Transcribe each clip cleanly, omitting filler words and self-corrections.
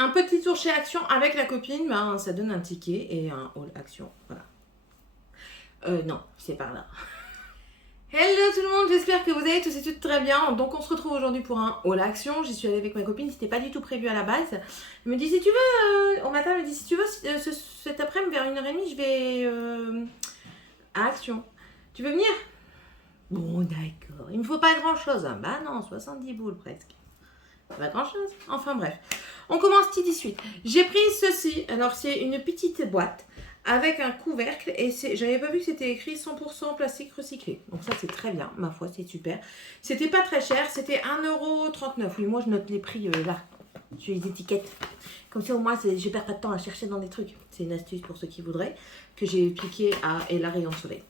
Un petit tour chez Action avec la copine, ben, ça donne un ticket et un haul Action. Voilà. Non, c'est par là. Hello tout le monde, j'espère que vous allez tous et toutes très bien. Donc on se retrouve aujourd'hui pour un haul Action. J'y suis allée avec ma copine, c'était pas du tout prévu à la base. Elle me dit si tu veux, au matin elle me dit si tu veux, cet après-midi vers 1h30 je vais à Action. Tu veux venir? Bon d'accord, il me faut pas grand chose. Hein. Bah non, 70 boules presque. Pas grand chose. Enfin bref. On commence tout de suite. J'ai pris ceci. Alors c'est une petite boîte avec un couvercle et j'avais pas vu que c'était écrit 100% plastique recyclé. Donc ça c'est très bien, ma foi, c'est super. C'était pas très cher, c'était 1,39 €. Oui, moi je note les prix là, sur les étiquettes. Comme ça au moins je perds pas de temps à chercher dans des trucs. C'est une astuce pour ceux qui voudraient que j'ai cliqué à et la rayon soleil.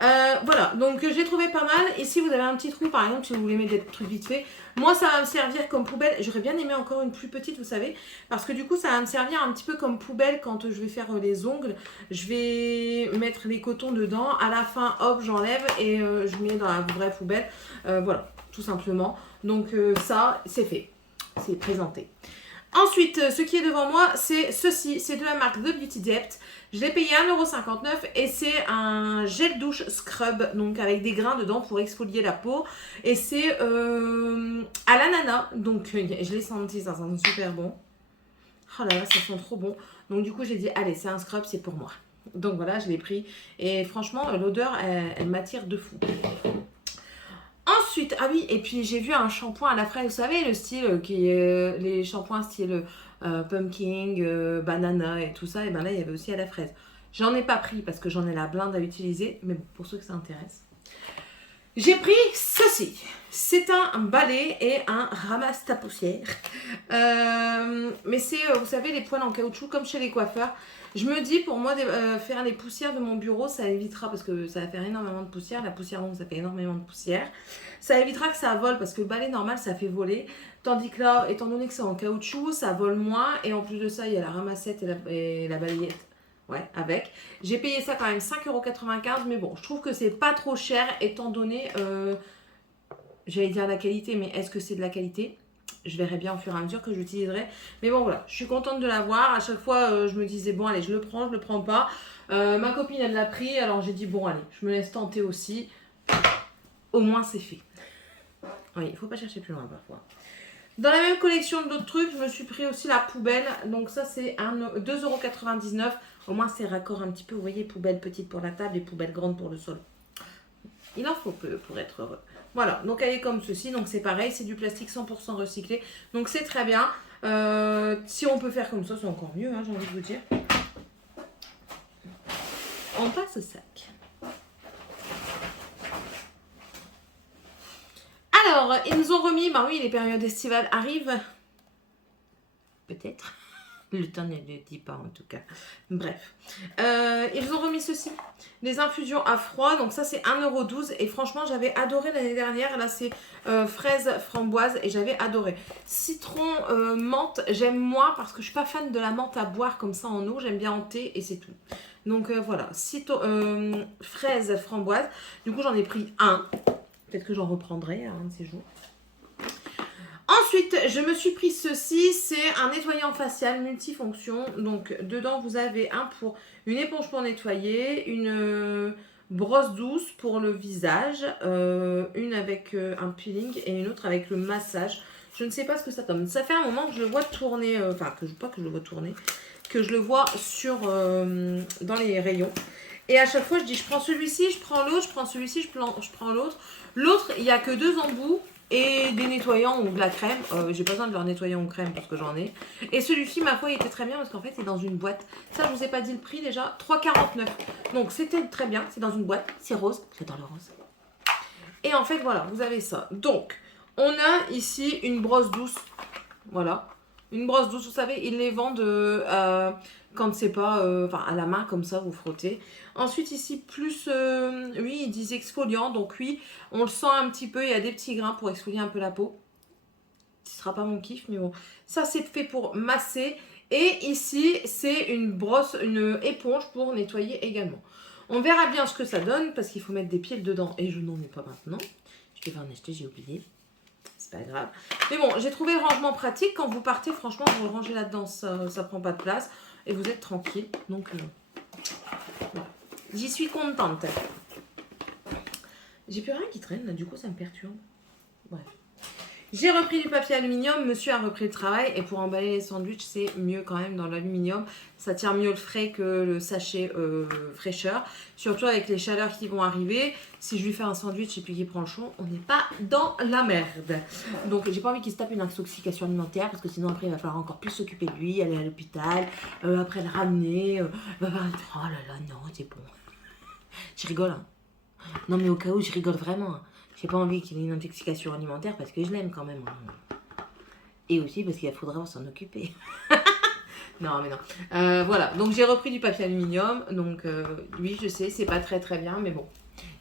Voilà, donc j'ai trouvé pas mal. Et si vous avez un petit trou par exemple, si vous voulez mettre des trucs vite fait, moi ça va me servir comme poubelle. J'aurais bien aimé encore une plus petite, vous savez, parce que du coup ça va me servir un petit peu comme poubelle quand je vais faire les ongles. Je vais mettre les cotons dedans. À la fin, hop, j'enlève et je mets dans la vraie poubelle. Voilà, tout simplement. Donc ça, c'est fait. C'est présenté. Ensuite, ce qui est devant moi, c'est ceci. C'est de la marque The Beauty Depth. Je l'ai payé 1,59 € et c'est un gel douche scrub, donc avec des grains dedans pour exfolier la peau. Et c'est à l'ananas, donc je l'ai senti, ça sent super bon. Oh là là, ça sent trop bon. Donc du coup, j'ai dit, allez, c'est un scrub, c'est pour moi. Donc voilà, je l'ai pris. Et franchement, l'odeur, elle m'attire de fou. Ensuite, ah oui, et puis j'ai vu un shampoing à la fraise, vous savez, le style qui est les shampoings style pumpkin, banana et tout ça. Et ben là, il y avait aussi à la fraise. J'en ai pas pris parce que j'en ai la blinde à utiliser, mais pour ceux que ça intéresse. J'ai pris ceci. C'est un balai et un ramasse ta poussière. Mais c'est, vous savez, les poils en caoutchouc comme chez les coiffeurs. Je me dis, pour moi, faire les poussières de mon bureau, ça évitera, parce que ça va faire énormément de poussière. La poussière longue, ça fait énormément de poussière. Ça évitera que ça vole, parce que le balai normal, ça fait voler. Tandis que là, étant donné que c'est en caoutchouc, ça vole moins. Et en plus de ça, il y a la ramassette et la balayette. Ouais, avec. J'ai payé ça quand même 5,95 €, mais bon, je trouve que c'est pas trop cher, étant donné, j'allais dire la qualité, mais est-ce que c'est de la qualité? Je verrai bien au fur et à mesure que j'utiliserai. Mais bon, voilà, je suis contente de l'avoir. À chaque fois, je me disais, bon, allez, je le prends pas. Ma copine, elle l'a pris, alors j'ai dit, bon, allez, je me laisse tenter aussi. Au moins, c'est fait. Oui, il faut pas chercher plus loin parfois. Dans la même collection d'autres trucs, je me suis pris aussi la poubelle. Donc ça, c'est 2,99 €. Au moins, c'est raccord un petit peu. Vous voyez, poubelle petite pour la table et poubelle grande pour le sol. Il en faut peu pour être heureux. Voilà, donc elle est comme ceci. Donc c'est pareil, c'est du plastique 100% recyclé. Donc c'est très bien. Si on peut faire comme ça, c'est encore mieux, hein, j'ai envie de vous dire. On passe au sac. Alors, ils nous ont remis, bah oui, les périodes estivales arrivent. Peut-être. Le temps ne le dit pas en tout cas. Bref. Ils ont remis ceci. Les infusions à froid. Donc ça c'est 1,12 € et franchement j'avais adoré l'année dernière. Là c'est fraise framboise et j'avais adoré. Citron menthe j'aime moins parce que je suis pas fan de la menthe à boire comme ça en eau. J'aime bien en thé et c'est tout. Donc voilà. Fraise framboise. Du coup j'en ai pris un. Peut-être que j'en reprendrai un de ces jours. Ensuite, je me suis pris ceci, c'est un nettoyant facial multifonction. Donc, dedans, vous avez un pour une éponge pour nettoyer, une brosse douce pour le visage, une avec un peeling et une autre avec le massage. Je ne sais pas ce que ça donne. Ça fait un moment que je le vois tourner, pas que je le vois tourner, que je le vois dans les rayons. Et à chaque fois, je dis, je prends celui-ci, je prends l'autre, je prends celui-ci, je prends l'autre. L'autre, il n'y a que 2 embouts. Et des nettoyants ou de la crème. J'ai pas besoin de leur nettoyant ou crème parce que j'en ai. Et celui-ci, ma foi, il était très bien parce qu'en fait, c'est dans une boîte. Ça, je vous ai pas dit le prix déjà. 3,49 €. Donc, c'était très bien. C'est dans une boîte. C'est rose. J'adore le rose. Et en fait, voilà, vous avez ça. Donc, on a ici une brosse douce. Voilà. Une brosse douce, vous savez, ils les vendent quand c'est pas à la main comme ça, vous frottez. Ensuite ici, plus, oui, ils disent exfoliant. Donc oui, on le sent un petit peu, il y a des petits grains pour exfolier un peu la peau. Ce sera pas mon kiff, mais bon. Ça, c'est fait pour masser. Et ici, c'est une brosse, une éponge pour nettoyer également. On verra bien ce que ça donne parce qu'il faut mettre des pieds dedans et je n'en ai pas maintenant. Je devais en acheter, j'ai oublié. c'est pas grave. Mais bon, j'ai trouvé le rangement pratique. Quand vous partez, franchement, vous le rangez là-dedans, ça prend pas de place. Et vous êtes tranquille. Donc, voilà. J'y suis contente. J'ai plus rien qui traîne, là, du coup, ça me perturbe. Bref. J'ai repris du papier aluminium, monsieur a repris le travail et pour emballer les sandwichs, c'est mieux quand même dans l'aluminium. Ça tient mieux le frais que le sachet fraîcheur. Surtout avec les chaleurs qui vont arriver. Si je lui fais un sandwich et puis qu'il prend le chaud, on n'est pas dans la merde. Donc j'ai pas envie qu'il se tape une intoxication alimentaire parce que sinon après il va falloir encore plus s'occuper de lui, aller à l'hôpital, après le ramener. Va falloir... Oh là là, non, c'est bon. Je rigole, hein. Non mais au cas où, je rigole vraiment, hein. J'ai pas envie qu'il ait une intoxication alimentaire parce que je l'aime quand même. Et aussi parce qu'il faudra s'en occuper. Non, mais non. Voilà, donc j'ai repris du papier aluminium. Donc oui, je sais, c'est pas très très bien, mais bon.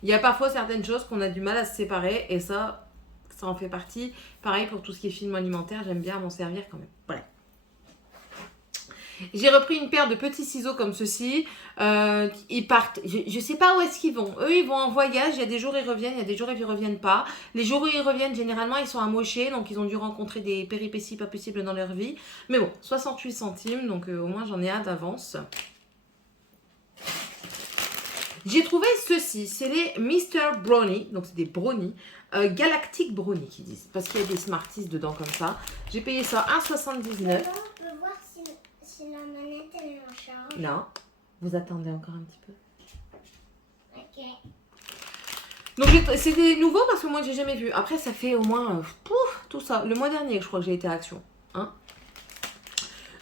Il y a parfois certaines choses qu'on a du mal à se séparer et ça en fait partie. Pareil pour tout ce qui est film alimentaire, j'aime bien m'en servir quand même. Voilà. J'ai repris une paire de petits ciseaux comme ceci. Ils partent. Je sais pas où est-ce qu'ils vont. Eux, ils vont en voyage. Il y a des jours, ils reviennent. Il y a des jours, ils ne reviennent pas. Les jours où ils reviennent, généralement, ils sont amochés. Donc, ils ont dû rencontrer des péripéties pas possibles dans leur vie. Mais bon, 68 centimes. Donc, au moins, j'en ai un d'avance. J'ai trouvé ceci. C'est les Mr. Brownie. Donc, c'est des brownies. Galactic Brownie, qu'ils disent. Parce qu'il y a des Smarties dedans comme ça. J'ai payé ça 1,79 €. Si la manette elle est en charge. Non. Vous attendez encore un petit peu. Ok. Donc c'était nouveau parce que moi j'ai jamais vu. Après ça fait au moins tout ça. Le mois dernier je crois que j'ai été à Action. Hein.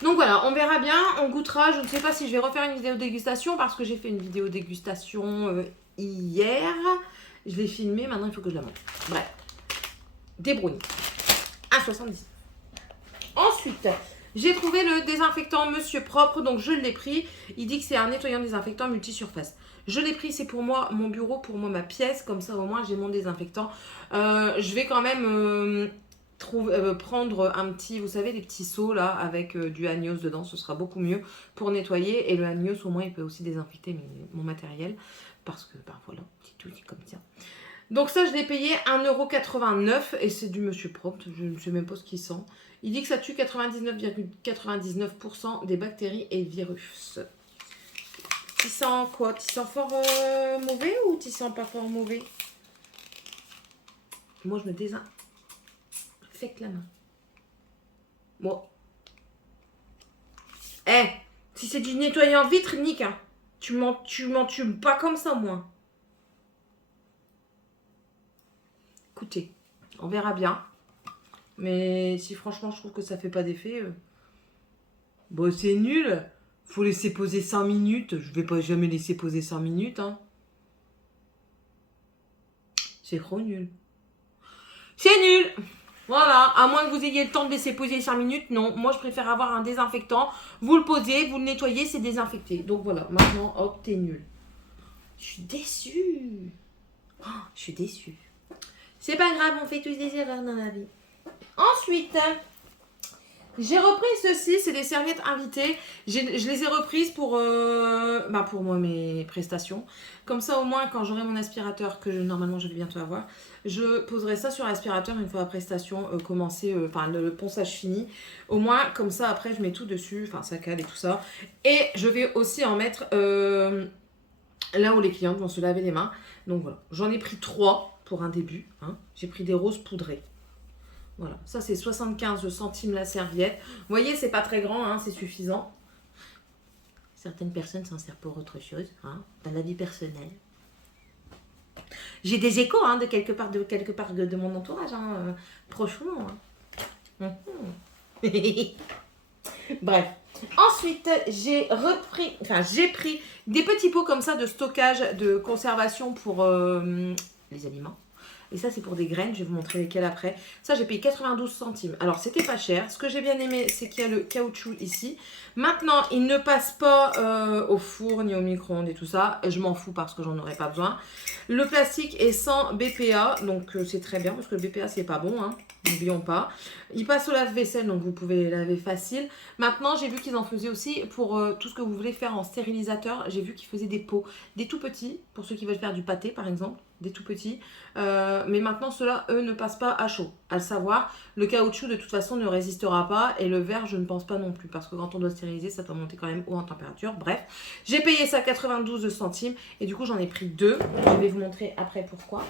Donc voilà, on verra bien, on goûtera. Je ne sais pas si je vais refaire une vidéo dégustation parce que j'ai fait une vidéo dégustation hier. Je l'ai filmée, maintenant il faut que je la montre. Bref. Des brownies. 1,70 €. Ensuite... j'ai trouvé le désinfectant Monsieur Propre, donc je l'ai pris. Il dit que c'est un nettoyant désinfectant multisurface. Je l'ai pris, c'est pour moi, mon bureau, pour moi, ma pièce. Comme ça, au moins, j'ai mon désinfectant. Je vais quand même prendre un petit, vous savez, les petits seaux là, avec du Agnos dedans. Ce sera beaucoup mieux pour nettoyer. Et le Agnos, au moins, il peut aussi désinfecter mon matériel. Parce que, ben voilà, c'est tout comme ça. Donc ça, je l'ai payé 1,89 € et c'est du Monsieur Propre. Je ne sais même pas ce qu'il sent. Il dit que ça tue 99,99% des bactéries et virus. Tu sens quoi? Tu sens fort mauvais ou tu sens pas fort mauvais? Moi, je me désinfecte la main. Bon. Eh, si c'est du nettoyant vitre, nique, hein. Tu m'en tues pas comme ça, moi. Écoutez, on verra bien. Mais si franchement je trouve que ça fait pas d'effet, bon c'est nul. Faut laisser poser 5 minutes. Je vais pas jamais laisser poser 5 minutes. Hein. C'est trop nul. C'est nul. Voilà, à moins que vous ayez le temps de laisser poser 5 minutes. Non, moi je préfère avoir un désinfectant. Vous le posez, vous le nettoyez, c'est désinfecté. Donc voilà, maintenant, hop, t'es nul. Je suis déçue. Oh, je suis déçue. C'est pas grave, on fait tous des erreurs dans la vie. Ensuite, j'ai repris ceci, c'est des serviettes invitées. Je les ai reprises pour moi, mes prestations. Comme ça, au moins, quand j'aurai mon aspirateur, que normalement je vais bientôt avoir, je poserai ça sur l'aspirateur une fois la prestation commencée, le ponçage fini. Au moins, comme ça, après, je mets tout dessus, ça cale et tout ça. Et je vais aussi en mettre là où les clientes vont se laver les mains. Donc voilà, j'en ai pris 3 pour un début. Hein. J'ai pris des roses poudrées. Voilà, ça c'est 75 centimes la serviette. Vous voyez, c'est pas très grand, hein, c'est suffisant. Certaines personnes s'en servent pour autre chose, hein, dans la vie personnelle. J'ai des échos hein, de quelque part de mon entourage, hein, prochement. Hein. Bref. Ensuite, j'ai pris des petits pots comme ça de stockage, de conservation pour les aliments. Et ça, c'est pour des graines. Je vais vous montrer lesquelles après. Ça, j'ai payé 92 centimes. Alors, c'était pas cher. Ce que j'ai bien aimé, c'est qu'il y a le caoutchouc ici. Maintenant, il ne passe pas au four ni au micro-ondes et tout ça. Je m'en fous parce que j'en aurais pas besoin. Le plastique est sans BPA. Donc, c'est très bien parce que le BPA, c'est pas bon. Hein. n'oublions pas. Il passe au lave-vaisselle, donc vous pouvez laver facile. Maintenant, j'ai vu qu'ils en faisaient aussi pour tout ce que vous voulez faire en stérilisateur. J'ai vu qu'ils faisaient des pots, des tout petits, pour ceux qui veulent faire du pâté par exemple, des tout petits. Mais maintenant, ceux-là, eux, ne passent pas à chaud. À le savoir, le caoutchouc de toute façon ne résistera pas et le verre, je ne pense pas non plus, parce que quand on doit stériliser, ça doit monter quand même haut en température. Bref, j'ai payé ça 92 centimes et du coup, j'en ai pris 2. Je vais vous montrer après pourquoi.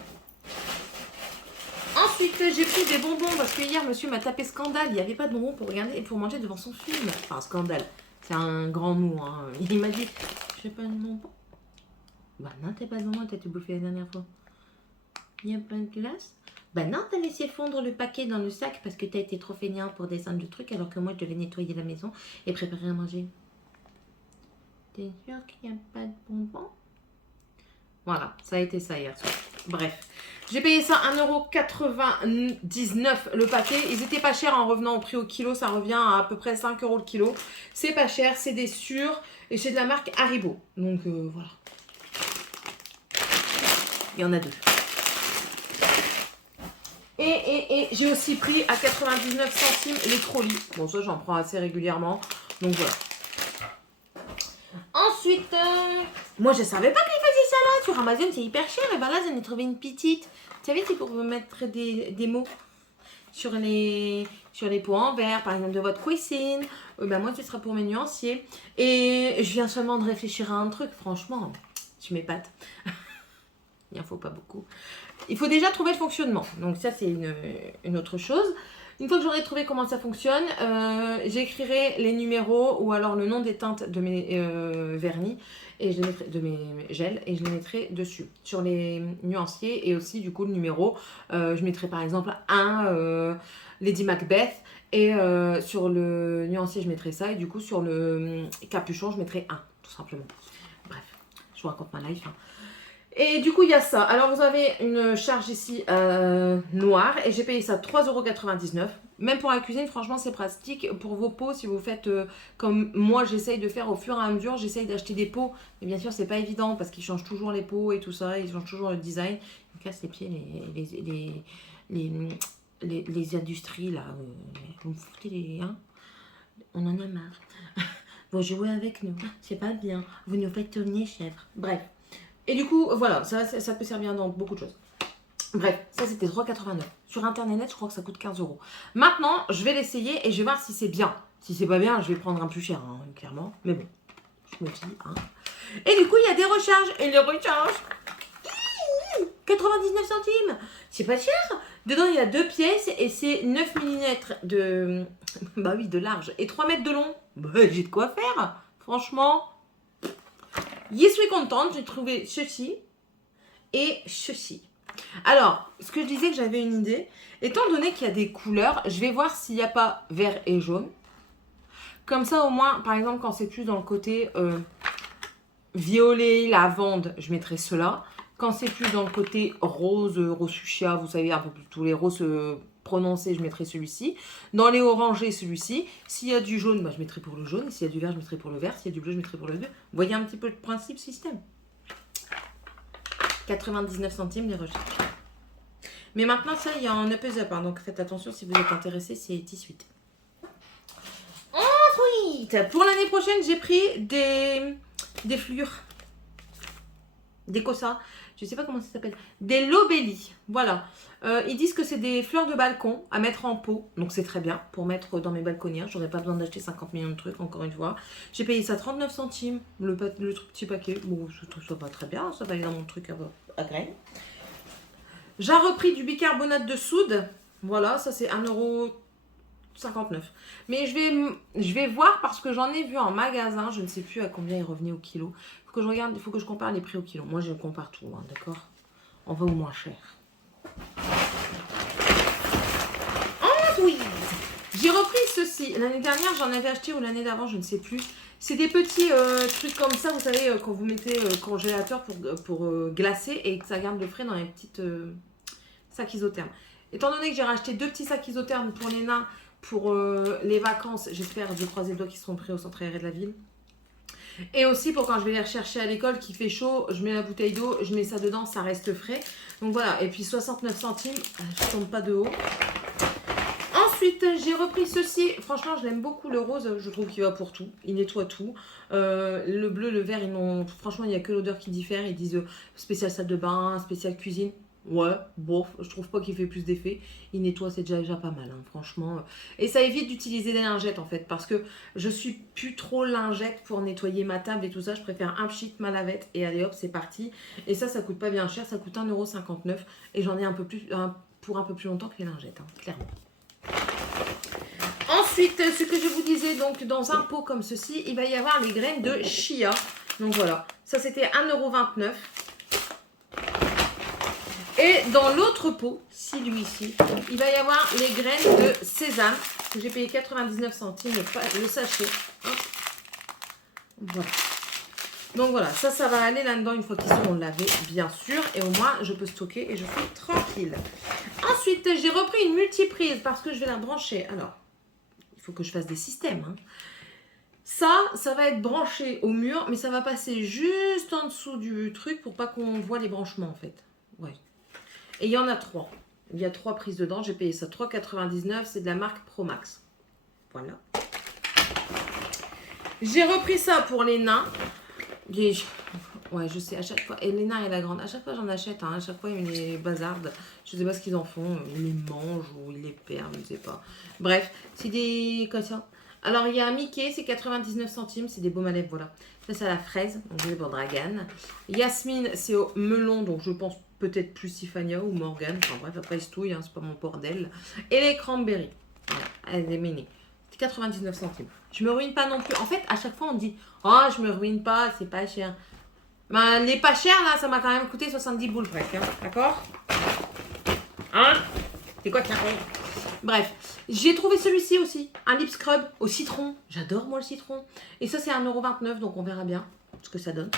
Ensuite, j'ai pris des bonbons parce que hier, monsieur m'a tapé scandale. Il n'y avait pas de bonbons pour regarder et pour manger devant son film. Enfin, scandale. C'est un grand mot. Hein. Il m'a dit, j'ai pas de bonbons. Bah non, t'as pas de bonbons, t'as tout bouffé la dernière fois. Il n'y a pas de glace. Bah non, t'as laissé fondre le paquet dans le sac parce que t'as été trop feignant pour descendre le truc alors que moi, je devais nettoyer la maison et préparer à manger. T'es sûr qu'il n'y a pas de bonbons? Voilà, ça a été ça hier soir. Bref, j'ai payé ça 1,99 € le paquet. Ils étaient pas chers en revenant au prix au kilo. Ça revient à peu près 5 € le kilo. C'est pas cher, c'est des sûrs. Et c'est de la marque Haribo. Donc voilà. Il y en a 2. Et j'ai aussi pris à 99 centimes les trolleys. Bon, ça, j'en prends assez régulièrement. Donc voilà. Ensuite, moi je savais pas qu'ils faisaient ça là. Sur Amazon, c'est hyper cher. Et ben là, j'en ai trouvé une petite. Vous savez, c'est pour vous mettre des mots sur les pots en verre, par exemple de votre cuisine. Ben moi, ce sera pour mes nuanciers. Et je viens seulement de réfléchir à un truc. Franchement, je m'épate. Il en faut pas beaucoup. Il faut déjà trouver le fonctionnement. Donc ça, c'est une autre chose. Une fois que j'aurai trouvé comment ça fonctionne, j'écrirai les numéros ou alors le nom des teintes de mes vernis et je les mettrai, de mes gels et je les mettrai dessus sur les nuanciers et aussi du coup le numéro. Je mettrai par exemple un Lady Macbeth et sur le nuancier je mettrai ça et du coup sur le capuchon je mettrai un tout simplement. Bref, je vous raconte ma life. Hein. Et du coup, il y a ça. Alors, vous avez une charge ici noire. Et j'ai payé ça 3,99 €. Même pour la cuisine, franchement, c'est pratique. Pour vos pots, si vous faites comme moi, j'essaye de faire au fur et à mesure. J'essaye d'acheter des pots. Mais bien sûr, c'est pas évident parce qu'ils changent toujours les pots et tout ça. Ils changent toujours le design. Ils me cassent les pieds, les industries, là. Vous me foutez les... Hein, on en a marre. Vous jouez avec nous. C'est pas bien. Vous nous faites tourner, chèvre. Bref. Et du coup, voilà, ça peut servir dans beaucoup de choses. Bref, ça c'était 3,89 €. Sur internet, je crois que ça coûte 15 €. Maintenant, je vais l'essayer et je vais voir si c'est bien. Si c'est pas bien, je vais prendre un plus cher, hein, clairement. Mais bon, je me dis, hein. Et du coup, il y a des recharges. Et les recharges, 99 centimes. C'est pas cher. Dedans, il y a 2 pièces et c'est 9 mm de... bah oui, de large. Et 3 mètres de long. Bah, j'ai de quoi faire, franchement. Je suis contente, j'ai trouvé ceci et ceci. Alors, ce que je disais que j'avais une idée, étant donné qu'il y a des couleurs, je vais voir s'il n'y a pas vert et jaune. Comme ça, au moins, par exemple, quand c'est plus dans le côté violet, lavande, je mettrai cela. Quand c'est plus dans le côté rose, rose fuchsia, vous savez, un peu plus tous les roses prononcés, je mettrai celui-ci. Dans les orangés, celui-ci. S'il y a du jaune, bah, je mettrai pour le jaune. S'il y a du vert, je mettrai pour le vert. S'il y a du bleu, je mettrai pour le bleu. Vous voyez un petit peu le principe système. 99 centimes les recherches. Mais maintenant, ça, il y a un up is up. Hein, donc faites attention si vous êtes intéressé, c'est 18. Ensuite, pour l'année prochaine, j'ai pris des fleurs. Des cossas. Je sais pas comment ça s'appelle. Des lobélies. Voilà. Ils disent que c'est des fleurs de balcon à mettre en pot. Donc c'est très bien pour mettre dans mes balconnières. J'aurais pas besoin d'acheter 50 millions de trucs, encore une fois. J'ai payé ça 39 centimes. Le petit paquet. Bon, je trouve ça pas très bien. Ça va aller dans mon truc à graines. J'ai repris du bicarbonate de soude. Voilà, ça c'est 1,59 €. Mais je vais voir parce que j'en ai vu en magasin. Je ne sais plus à combien il revenait au kilo. Il faut que je regarde, il faut que je compare les prix au kilo. Moi, je compare tout, hein, d'accord? On va au moins cher. Ensuite, j'ai repris ceci. L'année dernière, j'en avais acheté ou l'année d'avant, je ne sais plus. C'est des petits trucs comme ça, vous savez, quand vous mettez au congélateur pour glacer et que ça garde le frais dans les petites sacs isothermes. Étant donné que j'ai racheté 2 petits sacs isothermes pour les nains, pour les vacances, j'espère, je croise les doigts qui seront pris au centre aéré de la ville. Et aussi pour quand je vais les rechercher à l'école, qu'il fait chaud, je mets la bouteille d'eau, je mets ça dedans, ça reste frais. Donc voilà, et puis 69 centimes, je tombe pas de haut. Ensuite, j'ai repris ceci. Franchement, je l'aime beaucoup, le rose. Je trouve qu'il va pour tout. Il nettoie tout. Le bleu, le vert, franchement, il n'y a que l'odeur qui diffère. Ils disent spécial salle de bain, spécial cuisine. Ouais, bof, je trouve pas qu'il fait plus d'effet. Il nettoie, c'est déjà pas mal, hein, franchement. Et ça évite d'utiliser des lingettes, en fait, parce que je suis plus trop lingette pour nettoyer ma table et tout ça. Je préfère un pchit, ma lavette, et allez hop, c'est parti. Et ça coûte pas bien cher, ça coûte 1,59 €. Et j'en ai un peu plus, pour un peu plus longtemps que les lingettes, hein, clairement. Ensuite, ce que je vous disais, donc dans un pot comme ceci, il va y avoir les graines de chia. Donc voilà, ça c'était 1,29 €. Et dans l'autre pot, celui-ci, il va y avoir les graines de sésame, que j'ai payé 99 centimes le sachet. Hop. Voilà. Donc voilà, ça va aller là-dedans une fois qu'ils seront lavés, bien sûr. Et au moins, je peux stocker et je suis tranquille. Ensuite, j'ai repris une multiprise parce que je vais la brancher. Alors, il faut que je fasse des systèmes, hein. Ça va être branché au mur, mais ça va passer juste en dessous du truc pour pas qu'on voit les branchements, en fait. Ouais. Et il y en a 3. Il y a 3 prises dedans. J'ai payé ça 3,99 €. C'est de la marque Promax. Voilà. J'ai repris ça pour les nains. Ouais, je sais, à chaque fois. Et les nains et la grande, à chaque fois j'en achète. Hein, à chaque fois ils me les bazardent. Je sais pas ce qu'ils en font. Ils les mangent ou ils les perdent, je ne sais pas. Bref, c'est des. Comme ça. Alors il y a un Mickey, c'est 99 centimes. C'est des baumes à lèvres, voilà. Ça, c'est à la fraise. Donc c'est pour Dragan. Yasmine, c'est au melon. Donc je pense peut-être plus Sifania ou Morgane. Enfin bref, après ils se touillent, hein, c'est pas mon bordel. Et les cranberries. Voilà, elles est mini. C'est 99 centimes. Je me ruine pas non plus. En fait, à chaque fois on dit oh, je me ruine pas, c'est pas cher. Ben, les pas chers là, ça m'a quand même coûté 70 boules presque. Hein, d'accord? Hein? C'est quoi qu'il y a? Bref, j'ai trouvé celui-ci aussi. Un lip scrub au citron. J'adore moi le citron. Et ça c'est 1,29 €, donc on verra bien ce que ça donne.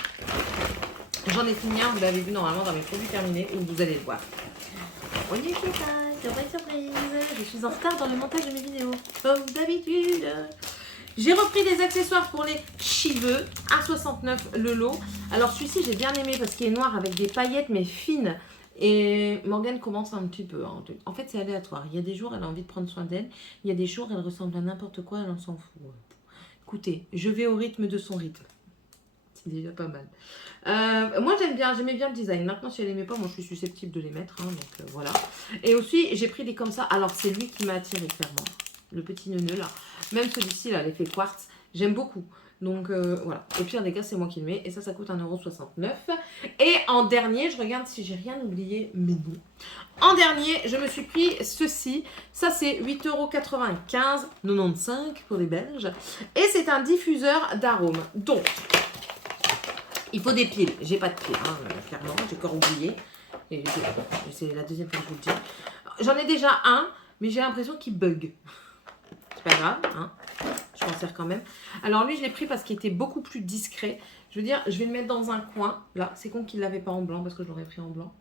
J'en ai fini un, vous l'avez vu normalement dans mes produits terminés, ou vous allez le voir. On y est, surprise. Je suis en retard dans le montage de mes vidéos, comme d'habitude. J'ai repris des accessoires pour les cheveux, 1,69 € le lot. Alors celui-ci j'ai bien aimé parce qu'il est noir avec des paillettes mais fines. Et Morgane commence un petit peu. Hein. En fait c'est aléatoire. Il y a des jours elle a envie de prendre soin d'elle. Il y a des jours elle ressemble à n'importe quoi, elle en s'en fout. Écoutez, je vais au rythme de son rythme. C'est déjà pas mal. Moi j'aimais bien le design. Maintenant si elle aimait pas, moi je suis susceptible de les mettre. Hein, donc voilà. Et aussi j'ai pris des comme ça. Alors c'est lui qui m'a attiré clairement. Le petit neuneu là. Même celui-ci là, l'effet quartz. J'aime beaucoup. Donc voilà. Au pire des cas c'est moi qui le mets. Et ça coûte 1,69 €. Et en dernier, je regarde si j'ai rien oublié. Mais non. En dernier, je me suis pris ceci. Ça c'est 8,95 €. 95 pour les Belges. Et c'est un diffuseur d'arômes. Donc... il faut des piles. J'ai pas de piles, hein, clairement. J'ai encore oublié. Et c'est la deuxième fois que je vous le dis. J'en ai déjà un, mais j'ai l'impression qu'il bug. C'est pas grave, hein. Je m'en sers quand même. Alors lui, je l'ai pris parce qu'il était beaucoup plus discret. Je veux dire, je vais le mettre dans un coin. Là, c'est con qu'il l'avait pas en blanc parce que je l'aurais pris en blanc.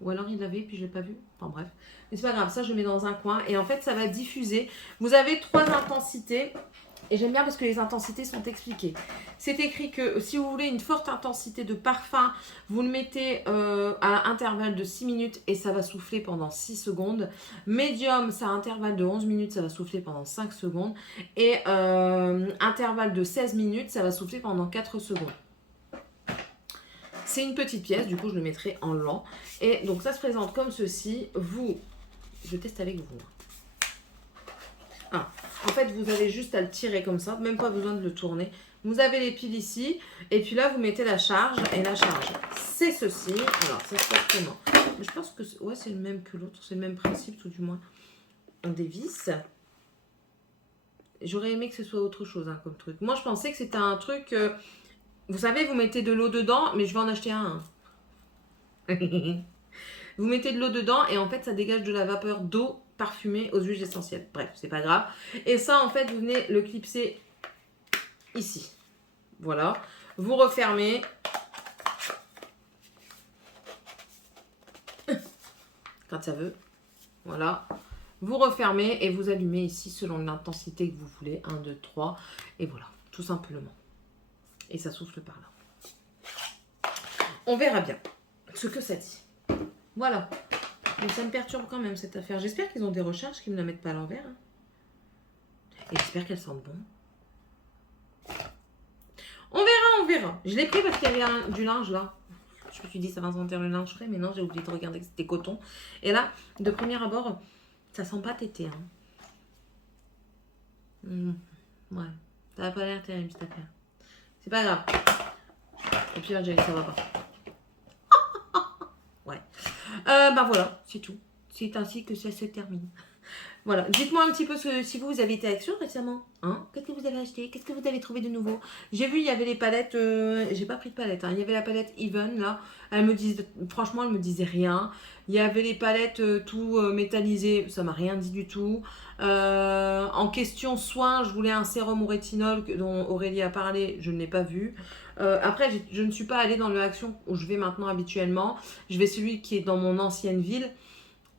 Ou alors il l'avait, puis je l'ai pas vu. Enfin bref. Mais c'est pas grave, ça je le mets dans un coin. Et en fait, ça va diffuser. Vous avez 3 intensités. Et j'aime bien parce que les intensités sont expliquées. C'est écrit que si vous voulez une forte intensité de parfum, vous le mettez à intervalle de 6 minutes et ça va souffler pendant 6 secondes. Médium, c'est à intervalle de 11 minutes, ça va souffler pendant 5 secondes. Et intervalle de 16 minutes, ça va souffler pendant 4 secondes. C'est une petite pièce, du coup je le mettrai en lent. Et donc ça se présente comme ceci. Je teste avec vous. Ah, en fait, vous avez juste à le tirer comme ça, même pas besoin de le tourner. Vous avez les piles ici, et puis là, vous mettez la charge, et la charge, c'est ceci. Alors, ça se passe comment? Je pense que ouais, c'est le même que l'autre, c'est le même principe, tout du moins. On dévisse. J'aurais aimé que ce soit autre chose, hein, comme truc. Moi, je pensais que c'était un truc... vous savez, vous mettez de l'eau dedans, mais je vais en acheter un. Vous mettez de l'eau dedans, et en fait, ça dégage de la vapeur d'eau parfumé aux huiles essentielles. Bref, c'est pas grave. Et ça, en fait, vous venez le clipser ici. Voilà. Vous refermez. Quand ça veut. Voilà. Vous refermez et vous allumez ici selon l'intensité que vous voulez. 1, 2, 3. Et voilà. Tout simplement. Et ça souffle par là. On verra bien ce que ça dit. Voilà. Mais ça me perturbe quand même cette affaire. J'espère qu'ils ont des recharges, qu'ils ne la mettent pas à l'envers. Hein. Et j'espère qu'elles sentent bon. On verra. Je l'ai pris parce qu'il y avait du linge là. Je me suis dit ça va sentir le linge frais, mais non, j'ai oublié de regarder que c'était coton. Et là, de premier abord, ça sent pas tété. Ouais, ça n'a pas l'air terrible cette affaire. C'est pas grave. Au pire, ça va pas. Ouais. Bah voilà, c'est tout. C'est ainsi que ça se termine. Voilà, dites-moi un petit peu si vous avez été à Action récemment. Hein, qu'est-ce que vous avez acheté? Qu'est-ce que vous avez trouvé de nouveau? J'ai vu, il y avait les palettes. J'ai pas pris de palette. Hein. Il y avait la palette Even là. Franchement, elle me disait rien. Il y avait les palettes tout métallisées. Ça m'a rien dit du tout. En question soin, je voulais un sérum au rétinol dont Aurélie a parlé. Je ne l'ai pas vu. Après, je ne suis pas allée dans le Action où je vais maintenant habituellement. Je vais celui qui est dans mon ancienne ville.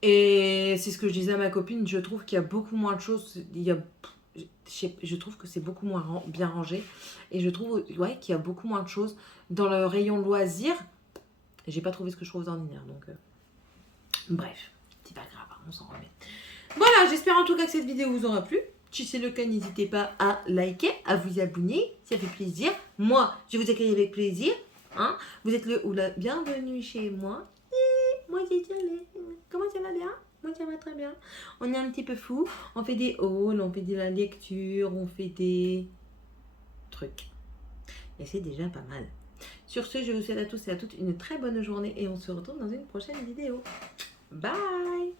Et c'est ce que je disais à ma copine, je trouve qu'il y a beaucoup moins de choses, je trouve que c'est beaucoup moins bien rangé, et je trouve qu'il y a beaucoup moins de choses dans le rayon loisirs. J'ai pas trouvé ce que je trouve d'ordinaire, donc bref, c'est pas grave, on s'en remet. Voilà, j'espère en tout cas que cette vidéo vous aura plu. Si c'est le cas, n'hésitez pas à liker, à vous abonner, ça fait plaisir. Moi, je vous accueille avec plaisir. Hein, vous êtes le ou la bienvenue chez moi. Moi, j'y suis allée. Comment ça va bien? Moi, ça va très bien. On est un petit peu fou. On fait des hauls, on fait de la lecture, on fait des trucs. Et c'est déjà pas mal. Sur ce, je vous souhaite à tous et à toutes une très bonne journée et on se retrouve dans une prochaine vidéo. Bye!